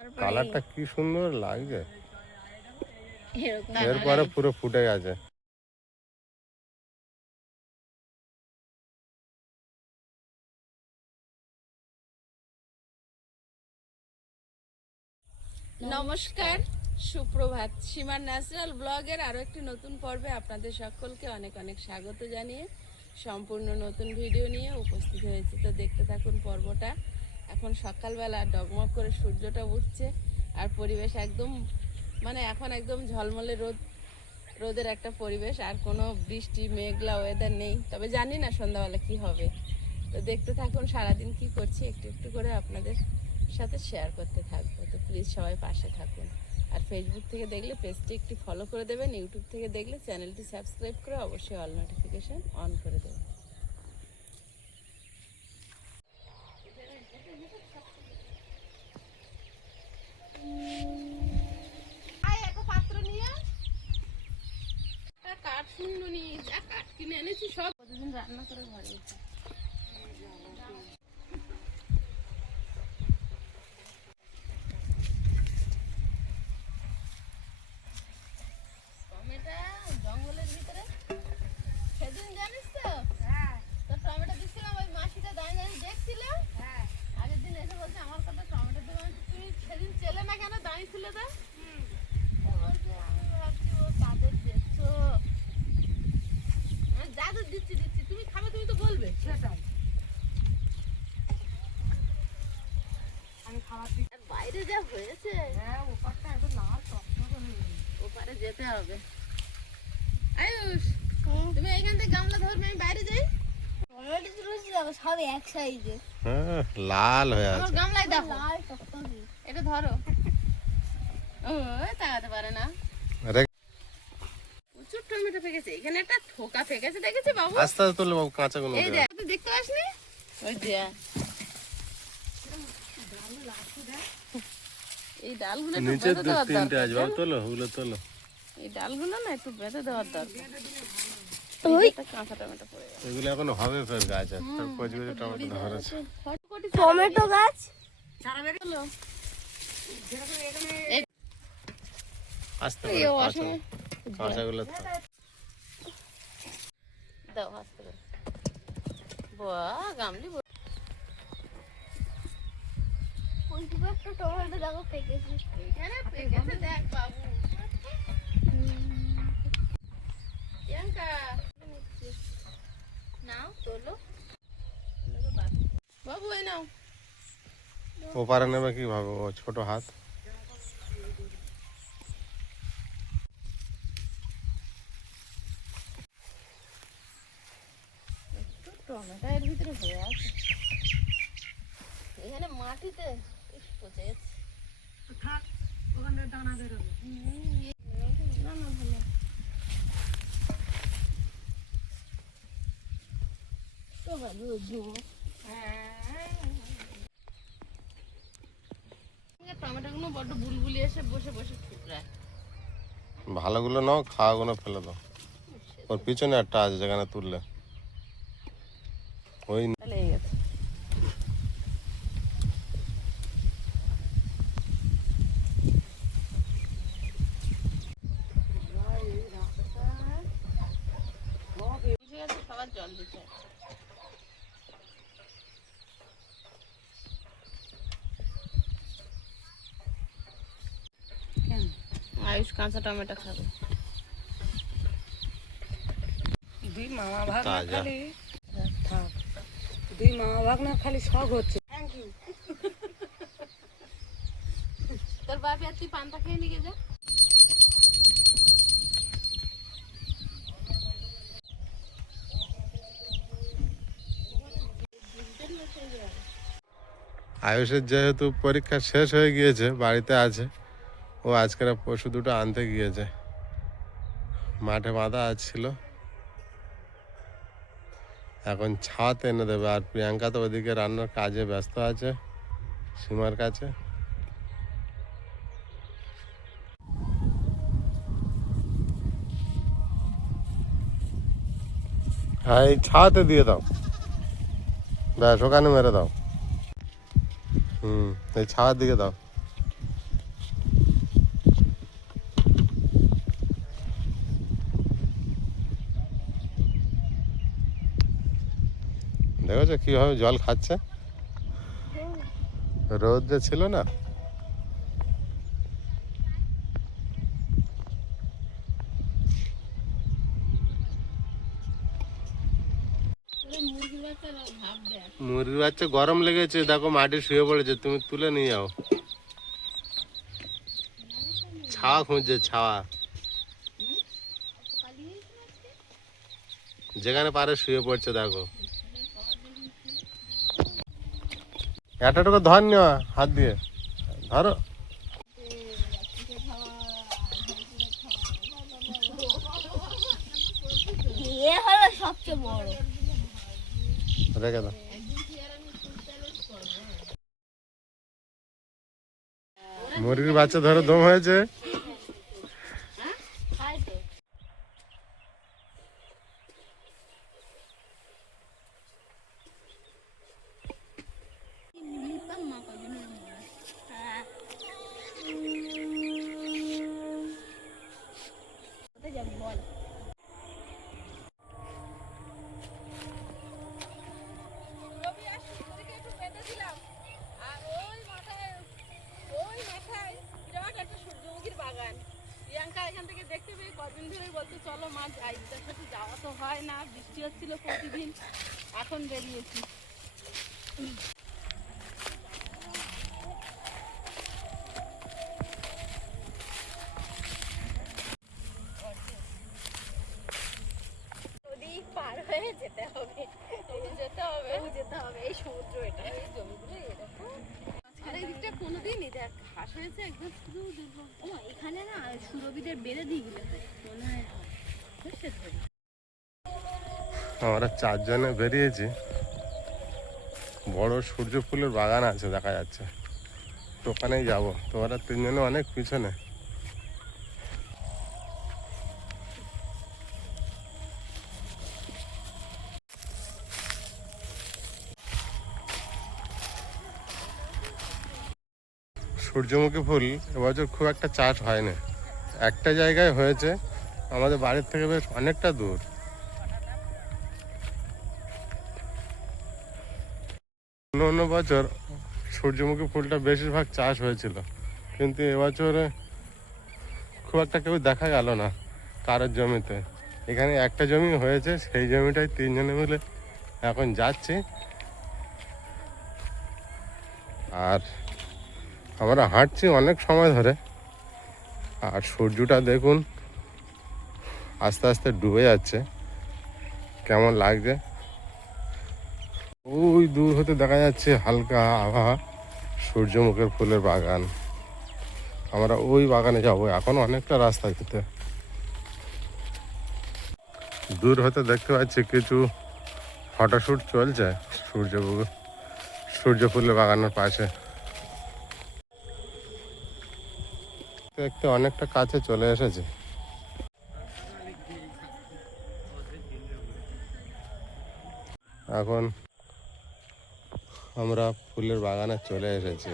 কালারটা কি সুন্দর লাগছে, এরপরে পুরো ফুটে গেছে। নমস্কার, সুপ্রভাত। সীমার ন্যাচারাল ব্লগের আরো একটি নতুন পর্বে আপনাদের সকলকে অনেক অনেক স্বাগত জানিয়ে সম্পূর্ণ নতুন ভিডিও নিয়ে উপস্থিত হয়েছে। তো দেখতে থাকুন পর্বটা। এখন সকালবেলা ডগমগ করে সূর্যটা উঠছে আর পরিবেশ একদম এখন একদম ঝলমলে রোদের একটা পরিবেশ, আর কোনো বৃষ্টি মেঘলা ওয়েদার নেই। তবে জানি না সন্ধ্যাবেলা কি হবে। তো দেখতে থাকুন সারাদিন কি করছি একটু একটু করে আপনাদের সাথে শেয়ার করতে থাকবো। তো প্লিজ সবাই পাশে থাকুন। আর ফেসবুক থেকে দেখলে পেজটি একটি ফলো করে দেবেন, ইউটিউব থেকে দেখলে চ্যানেলটি সাবস্ক্রাইব করে অবশ্যই অল নোটিফিকেশন অন করে দেবেন। পাত্র নিয়ে কাঠ শুনলো নি, যা কাঠ কিনে এনেছি সব কতদিন রান্না করে ঘরে জঙ্গলের ভিতরে। সেদিন জানিস তো তোর টমেটো দিচ্ছিলাম, ওই মাসিটা দাঁড়িয়ে দেখছিল। আগের দিন এসে বলছে আমার কথা টমেটো দেবো। তুমি সেদিন চেলে না কেন দাঁড়িয়েছিল? তো বলছে আমি ভাবছি ও তাদের দেখছো, যাদের দিচ্ছি তুমি খাবে, তুমি তো বলবে। সেটাই আমি খাবার দিচ্ছি। বাইরে যা হয়েছে, ওপারটা একদম লাল টকটকে হয়ে গেছে, ওপারে যেতে হবে। আয়ুষ, তুমি এইখান থেকে গামলা ধরবে, আমি বাইরে যাই। টমেটো তুলেছি দেখো সব এক সাইজে, লাল হয়ে আছে। আমার গামলায় দেখো লাল টকটকে। এটা ধরো। ও তাকাতে পারে না। আরে প্রচুর টমেটো পেকেছে, এখানে একটা থোকা পেকেছে, দেখেছি বাবু? আস্তে আস্তে তুললে বাবু, কাঁচা গুলো এই দেখ, তুই দেখতে পাসনি? ওই দেখ এই ডালগুলো একটু নিচে বেঁধে দেওয়ার তিনটে দরকার। আছে বাবু, তোলো ওগুলো তোলো। এই ডালগুলো না একটু বেঁধে দেওয়ার দরকার। কাঁচা টমেটো পড়ে গেছে, এগুলো এখন হবে ফের গাছ আছে, কচি কচি টমেটো ধরেছে। টমেটো গাছ আস্তে কাঁচা গুলো দাও আস্তে করে। বাহ, গামলি একটা টমেটো দেখো পেকেছে, এখানে পেকেছে দেখ বাবু। প্রিয়াঙ্কা নাও তোলো বাবু, এই নাও। ওপারে নেবে কিভাবে, ও ছোট হাত। টমেটো এর ভিতরে হয়ে আছে, এখানে মাটিতে পচে গেছে। থাক, ওখানে দানা বেরোবে। না না ভালো তো ভালো। টমেটোগুলো বড্ড বুলবুলি এসে বসে বসে ঠুকরায়। ভালোগুলো নাও, খাওয়াগুলো ফেলে দাও। ওর পিছনে একটা আছে যেখানে তুললে ওই লেগে গেছে। সবার জল দিতে আয়ুষ কাঁচা টমেটো খাবে। দুই মামা ভাগ না খালি থাক, দুই মামা ভাগ না খালি শখ হচ্ছে। Thank you. তোর বাপি আর তুই পান্তা খেয়ে নিয়ে যা। আয়ুষের যেহেতু পরীক্ষা শেষ হয়ে গিয়েছে, বাড়িতে আছে, ও আজকের পশু দুটো আনতে গিয়েছে। মাঠে বাঁধা ছিল, এখন ছাদ এনে দেবে। আর প্রিয়াঙ্কা তো ওদিকে রান্নার কাজে ব্যস্ত আছে সীমার কাছে। হ্যাঁ, এই ছাদে দিয়ে দাও, ব্যাস ওখানে মেরে দাও। এই ছাদের দিকে দাও। দেখেছো কিভাবে জল খাচ্ছে? রোদ যে ছিল না। মুরগির বাচ্চা গরম লেগেছে, দেখো মাটি শুয়ে পড়েছে, তুমি তুলে নিয়ে যাও। ছাওয়া খুঁজছে, ছাওয়া যেখানে পারে শুয়ে পড়ছে দেখো। এতটুকু ধর নেওয়া হাত দিয়ে ধরো। সবচেয়ে বড় রেখে দাও। মুরগির বাচ্চা ধরো দম হয়েছে। এখান থেকে দেখতে পেয়ে কদিন ধরে বলতে চলো মা যাই, তার সাথে যাওয়া তো হয় না, বৃষ্টি হচ্ছিল প্রতিদিন, এখন বেরিয়েছি। নদী পার হয়ে যেতে হবে, যেতে হবে, যেতে হবে। এই সমুদ্র, এটা এই জমিগুলো এরকম। আর এই দিকটা কোনোদিনই দেখ ঘাস হয়েছে একদম, শুধু এখানে না সুরভিদের বেড়ে দিয়ে গেলে মনে হয় আমরা 4 জনে বেরিয়েছি। বড় সূর্য ফুলের বাগান আছে দেখা যাচ্ছে, তো ওখানেই যাবো। তোমরা 3 জনে অনেক পিছনে। সূর্যমুখী ফুল এবছর খুব একটা চাষ হয়নি, একটা জায়গায় হয়েছে, আমাদের বাড়ির থেকে বেশ অনেকটা দূর। অন্য বছর সূর্যমুখী ফুলটা বেশিরভাগ চাষ হয়েছিল, কিন্তু এবছরে খুব একটা কেউ দেখা গেল না কারোর জমিতে। এখানে একটা জমি হয়েছে, সেই জমিটাই 3 জনে মিলে এখন যাচ্ছি। আর আমরা হাঁটছি অনেক সময় ধরে, আর সূর্যটা দেখুন আস্তে আস্তে ডুবে যাচ্ছে, কেমন লাগছে। ওই দূর হতে দেখা যাচ্ছে হালকা আভা সূর্যমুখীর ফুলের বাগান। আমরা ওই বাগানে যাবো, এখন অনেকটা রাস্তা যেতে। দূর হতে দেখতে পাচ্ছি কিছু ফটোশ্যুট চলছে সূর্য ফুলের বাগানের পাশে। দেখতে অনেকটা কাছে চলে এসেছে। এখন আমরা ফুলের বাগানে চলে এসেছি।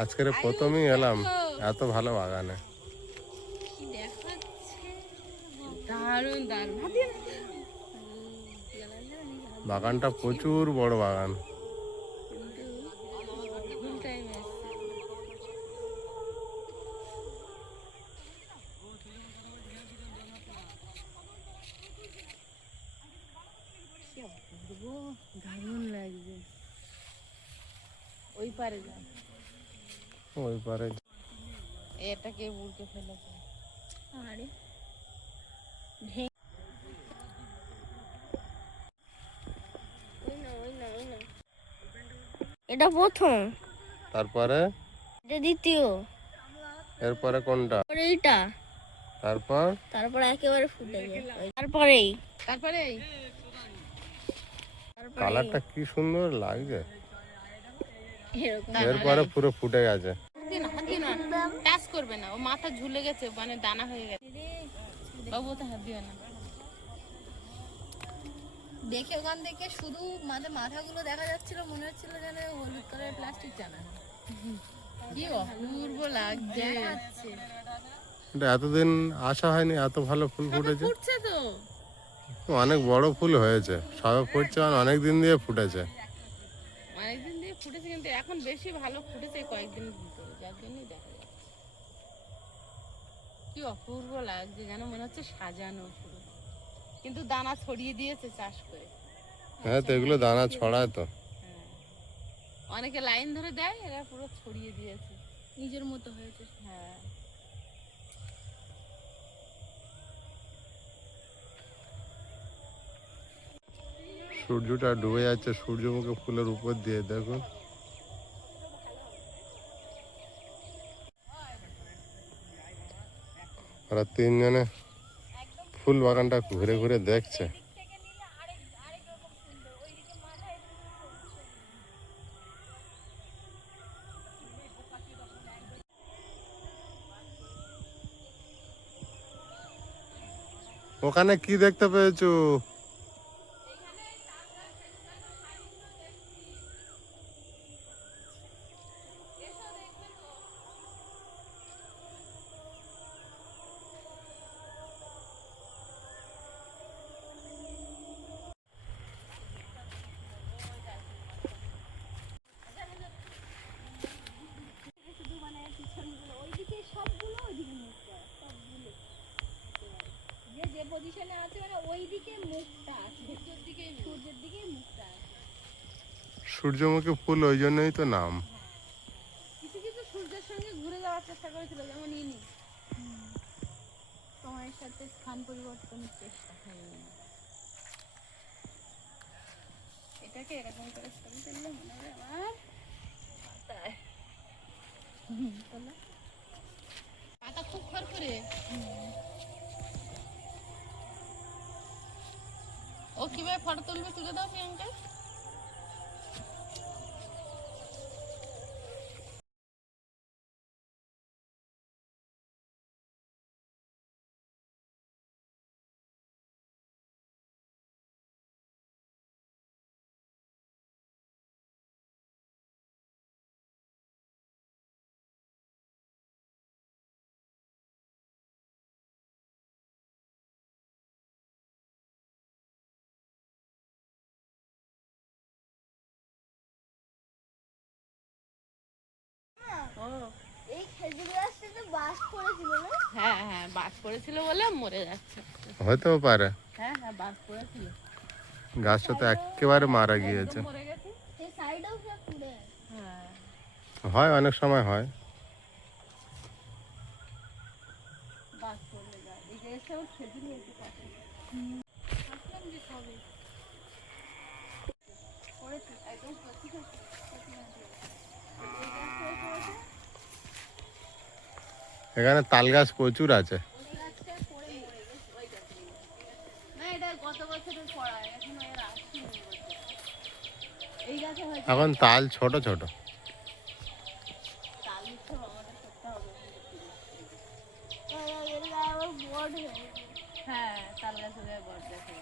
আজকের প্রথমেই এলাম এত ভালো বাগানে। দারুণ দারুণ। বাগানটা প্রচুর বড় বাগান। দারুণ লাগছে। ওই পারে যা, ওই পারে এটাকে বুড়কে ফেলেছে। আরে এটা প্রথম, তারপরে এটা দ্বিতীয়, এরপরে কোনটা, এইটা, তারপর একেবারে ফুটে যায়, তারপরেই কালারটা কি সুন্দর লাগছে। এরপরে পুরো ফুটে গেছে। টাচ করবে না, ও মাথা ঝুলে গেছে, মানে দানা হয়ে গেছে। বাবু তো হাত দিও না। দেখে ওখান থেকে শুধু মাথাগুলো দেখা যাচ্ছিল, মনে হচ্ছিল যেন হলুদ কালারের প্লাস্টিক টানা। কি অপূর্ব লাগছে। এটা এতদিন আসা হয়নি, এত ভালো ফুল ফুটেছে। ফুটছে তো, অনেক বড় ফুল হয়েছে, সবে ফুটছে, অনেক দিন দিয়ে ফুটেছে। অনেকদিন দিয়ে ফুটেছে কিন্তু এখন বেশি ভালো ফুটেছে কয়েকদিন ভিতরে, যার জন্যই দেখা যাচ্ছে। কি অপূর্ব লাগছে, যেন মনে হচ্ছে সাজানো পুরো, কিন্তু দানা ছড়িয়ে দিয়েছে চাষ করে। হ্যাঁ, তো এগুলো দানা ছড়ায় তো। হ্যাঁ, অনেকে লাইন ধরে দেয়, এরা পুরো ছড়িয়ে দিয়েছে, নিজের মতো হয়েছে। হ্যাঁ, সূর্যটা ডুবে যাচ্ছে সূর্যমুখী ফুলের উপর দিয়ে, দেখুন। ওরা তিনজনে ফুল বাগানটা ঘুরে ঘুরে দেখছে। ওখানে কি দেখতে পেয়েছো? যে পজিশনে আছে মানে ওইদিকে মুখটা আছে, সূর্যের দিকে মুখটা আছে। সূর্যমুখী ফুল, ওই জন্যই তো নাম। কিছু কিছু সূর্যের সঙ্গে ঘুরে যাওয়ার চেষ্টা করেছিল, যেমন ইনি সময়ের সাথে স্থান পরিবর্তনের চেষ্টা। এটাকে এরকম করে ছবি তুললে মনে হবে আমার মাথায়। পাতা খুব খড়খড়ে। ও কিভাবে ফটো তুলবে, তুলে দাও প্রিয়াঙ্কা। এই খেজুর গাছটাতে বাস পড়েছিল না? হ্যাঁ হ্যাঁ, বাস পড়েছিল বলে মরে যাচ্ছে। হতেও পারে, হ্যাঁ হ্যাঁ, বাস পড়েছিল, গাছটা তো একেবারে মারা গিয়েছে। মরে গেছে। সেই সাইডেও সব পুড়ে আছে। হ্যাঁ, হয়, অনেক সময় হয়। বাস পড়লে যায়। এই যে এসেও খেজুর হয়েছে পাশে। আসলাম যে সবে পড়েছে, একদম কচি কচি কচি মাঝে। এই গাছটাও পড়েছে। এখানে তাল গাছ প্রচুর আছে। ওই গাছটা পড়ে মরে গেছে, ওই গাছটা। না, এটা গত বছরের পড়া, এখন এর আসছে না বলছে। এই গাছে হয়তো এখন তাল ছোট ছোট। তাল উৎসব আমাদের করতে হবে। এর গায়ে আবার বড় হয়ে গেছে। হ্যাঁ, তাল গাছের গায়ে বট গাছে।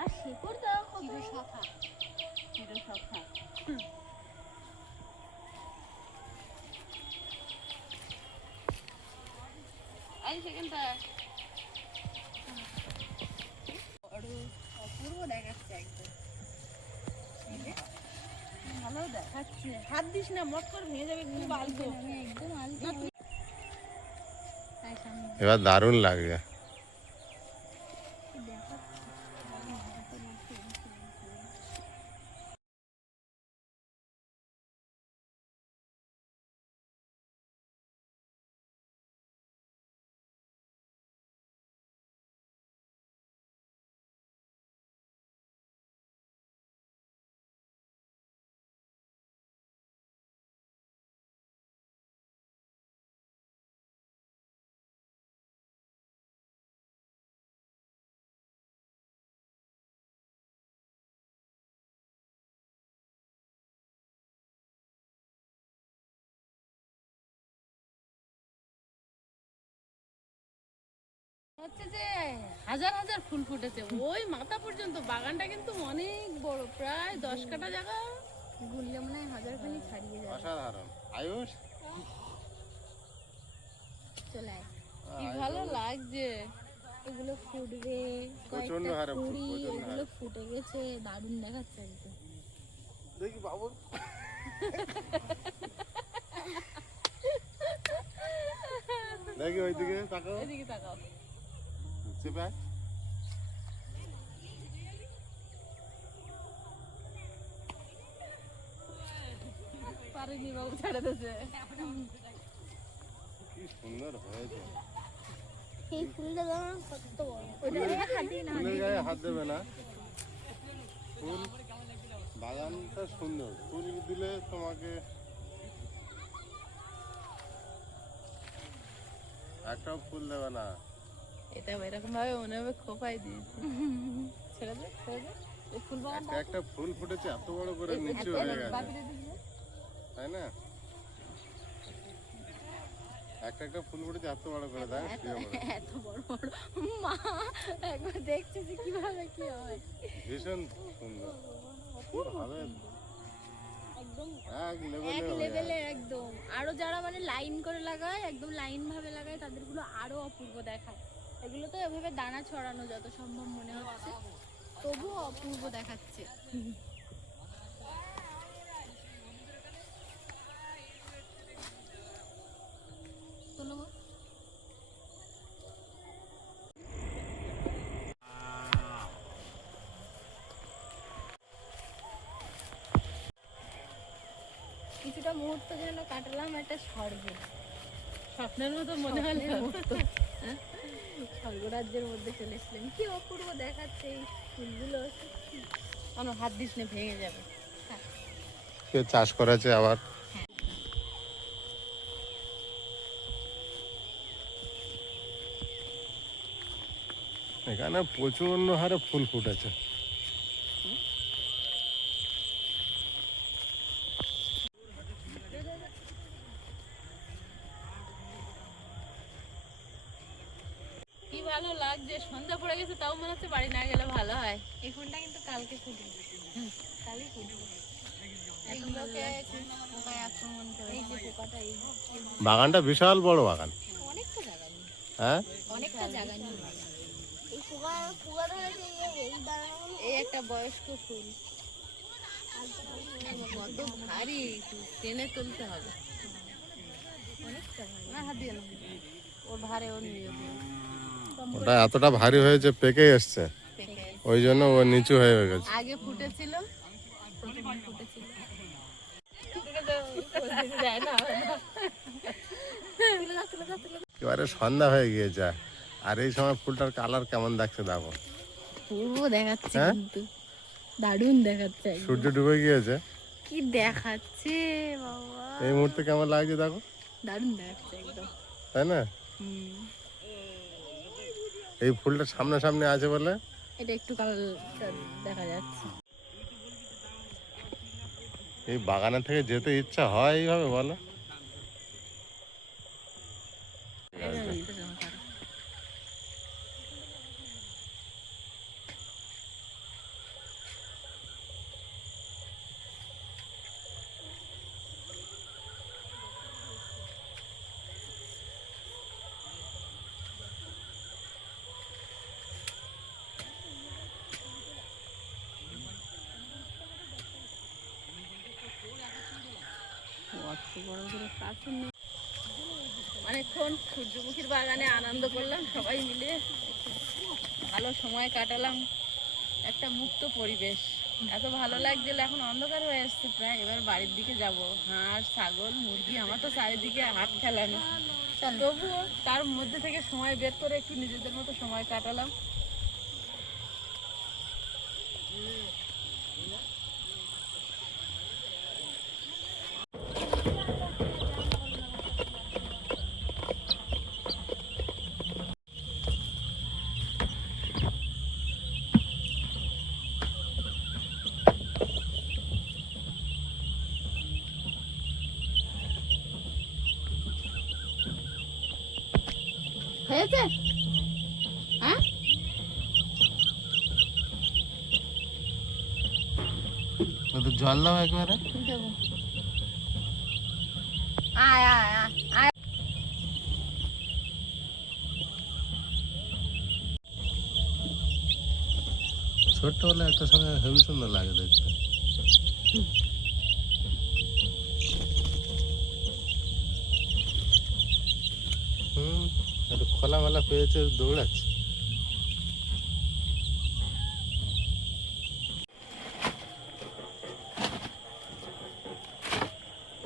আর শেকড় দেওয়া কত চিরসখা, চিরসখা। এই সেকেন্ডটা বড় অপূর্ব দেখাচ্ছে একদম। ভালো দেখাচ্ছে, হাত দিস না, মট করে ভেঙে যাবে, খুব আলতো। আমি একদম আলতো। তাই সামনে এবার দারুণ লাগবে। দেখা হচ্ছে যে হাজার হাজার ফুল ফুটেছে ওই মাথা পর্যন্ত। বাগানটা কিন্তু অনেক বড়, প্রায় 10 কাঠা জায়গা। ঘুরলে মনে হয় হাজারখানি ছাড়িয়ে যাবে। অসাধারণ। আয়ুষ, চলে আয়। কি ভালো লাগছে। এগুলো ফুটবে, প্রচণ্ড কয়েকটা হারে ফুল, কুড়ি প্রচণ্ড এগুলো হারে। ফুটে গেছে, দারুণ দেখাচ্ছে একদম। দেখি বাবু, দেখি ওইদিকে তাকাও, এদিকে তাকাও। চেপে আয়। পারিনি বাবু, ছেড়ে দিয়েছে। কি সুন্দর হয়েছে। এই ফুলটা দেখো কত বড়, ওটা হাত দিয়ে না। ফুলের গায়ে হাত দেবে না। ফুল বাগানটা সুন্দর, ফুল দিলে তোমাকে একটাও ফুল দেবে না। এটা এরকম ভাবে মনে হবে খোপাই দিয়েছি। ছেড়ে দে, ছেড়ে দে। এই ফুল বাগানটা একটা একটা ফুল ফুটেছে এত বড় করে নিচু হয়ে গেছে, বাকি দিয়ে দিস না। তাই না? একটা একটা ফুল ফুটেছে এত বড় করে, দেখ কি বড়। এত বড় বড় মা, একবার দেখছি যে কিভাবে কি হয়। ভীষণ সুন্দর, ভাবে একদম এক এক লেভেলে লেভেলের একদম। আরো যারা মানে লাইন করে লাগায়, একদম লাইন ভাবে লাগায়, তাদেরগুলো আরো অপূর্ব দেখায়। এগুলো তো এভাবে দানা ছড়ানো যত সম্ভব মনে হচ্ছে, তবুও অপূর্ব দেখাচ্ছে। শোনো গো। কিছুটা মুহূর্ত যেন কাটালাম একটা স্বর্গে, স্বপ্নের মতো মনে হলো। স্বর্গরাজ্যের মধ্যে চলে এসলাম। কি অপূর্ব দেখাচ্ছে এই ফুলগুলো। আমার হাত দিস না, ভেঙে যাবে। কে চাষ করেছে আবার। এখানে প্রচন্ড হারে ফুল ফুটেছে। কি ভালো লাগছে, সন্ধ্যা পড়ে গেছে, তাও মনে হচ্ছে বাড়ি না গেলে ভালো হয়। এই ফুলটা কিন্তু কালকে ফুটবে, কালই ফুটবে। এগুলোকে পোকায় আক্রমণ করে। এই যে পোকাটা, এই বাগানটা বিশাল বড় বাগান, অনেকটা জায়গা নিয়ে, হ্যাঁ। অনেকটা জায়গা নিয়ে এই পোকা পোকা ধরেছে। এই দাঁড়ানো এই একটা বয়স্ক ফুল, কত ভারী, টেনে তুলতে হবে। অনেকটা ভালো। না, হাত দিয়ে না, ওর ভারে ওর নিয়ে যাবে। ওটা এতটা ভারী হয়েছে, পেকে এসছে, ওই জন্য ও নিচু হয়ে গেছে। আগে ফুটেছিল, প্রথমে ফুটেছিল। এবারে সন্ধ্যা হয়ে গিয়েছে, আর এই সময় ফুলটার কালার কেমন দেখছে দেখো। পূর্ব দেখাচ্ছে হ্যাঁ? কিন্তু দারুণ দেখাচ্ছে একদম। সূর্য ডুবে গিয়েছে, কি দেখাচ্ছে বাবা, এই মুহূর্তে কেমন লাগছে দেখো, দারুণ দেখাচ্ছে একদম। তাই না? এই ফুলটা সামনে সামনে আছে বলে এটা একটু কালারটা দেখা যাচ্ছে। এই বাগানের থেকে যেতে ইচ্ছা হয় এইভাবে, বলো। অনেকক্ষণ সূর্যমুখীর বাগানে আনন্দ করলাম সবাই মিলে, ভালো সময় কাটালাম, একটা মুক্ত পরিবেশ, এত ভালো লাগছিল। এখন অন্ধকার হয়ে আসছে প্রায়, এবার বাড়ির দিকে যাব। হাঁস, ছাগল, মুরগি, আমার তো চারিদিকে হাত খেলানো, তবুও তার মধ্যে থেকে সময় বের করে একটু নিজেদের মতো সময় কাটালাম। হয়েছে? হ্যাঁ, জল দাও একবারে। দেবো। আয় আয় আয় আয়। ছোট্ট হলে একটা সময় হেবি সুন্দর লাগে দেখতে। একটু খোলামেলা পেয়েছে, দৌড়াচ্ছে।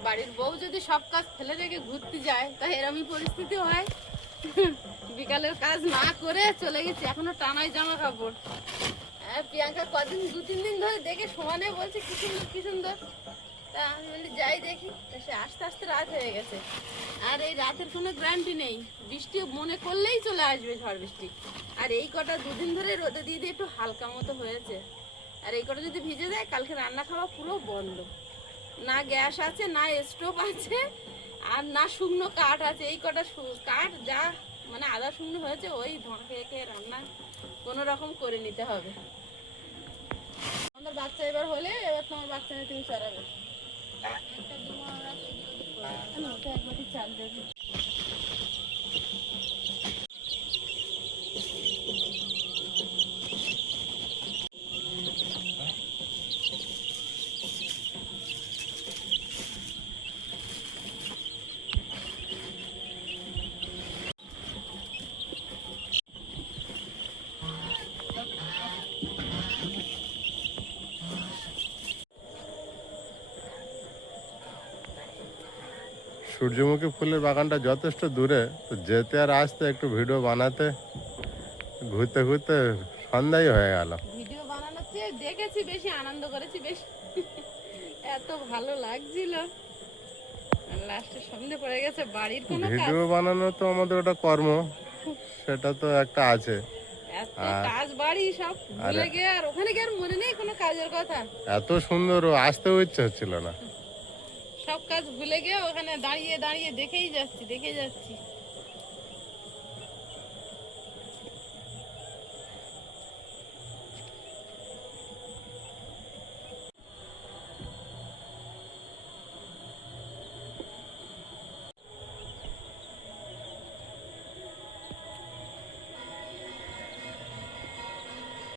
বাড়ির বউ যদি সব কাজ ফেলে রেখে ঘুরতে যায় তা এরমই পরিস্থিতি হয়। বিকালের কাজ না করে চলে গেছি, এখনো টানাই জামা কাপড়। হ্যাঁ, প্রিয়াঙ্কা কদিন 2-3 দিন ধরে দেখে সমানে বলছে কি সুন্দর কি সুন্দর। তা আমি বলি যাই দেখি, তা সে আস্তে আস্তে রাত হয়ে গেছে। আর এই রাতের কোনো গ্যারান্টি নেই, বৃষ্টি মনে করলেই চলে আসবে, ঝড় বৃষ্টি। আর এই কটা 2 দিন ধরে রোদে দিয়ে দিয়ে একটু হালকা মতো হয়েছে। আর এই কটা যদি ভিজে যায়, কালকে রান্না খাওয়া পুরো বন্ধ। না গ্যাস আছে, না স্টোভ আছে, আর না শুকনো কাঠ আছে। এই কটা কাঠ যা মানে আদা শুকনো হয়েছে, ওই ধোঁয়া খেয়ে খেয়ে রান্না কোনো রকম করে নিতে হবে। আমাদের বাচ্চা এবার হলে, এবার তোমার বাচ্চা নিয়ে তুমি চড়াবে। একবারই চাল দেবে। সূর্যমুখী ফুলের বাগানটা যথেষ্ট দূরে, তো যেতে আর আসতে একটু ভিডিও বানাতে ঘুরতে ঘুরতে সন্ধ্যাই হয়ে গেল। ভিডিও বানানোর চেয়ে দেখেছি বেশি, আনন্দ করেছি বেশি। এত ভালো লাগছিল। লাস্টে সন্ধে পড়ে গেছে, বাড়ির কোনো কাজ, ভিডিও বানানো তো আমাদের ওটা কর্ম, সেটা তো একটা আছে। এত কাজ বাড়ি সব ভুলে গিয়ে, আর ওখানে গিয়ে আর মনে নেই কোনো কাজের কথা। এত সুন্দর, আসতেও ইচ্ছে হচ্ছিল না। সব কাজ ভুলে গিয়ে ওখানে দাঁড়িয়ে দাঁড়িয়ে দেখেই যাচ্ছি দেখেই যাচ্ছি।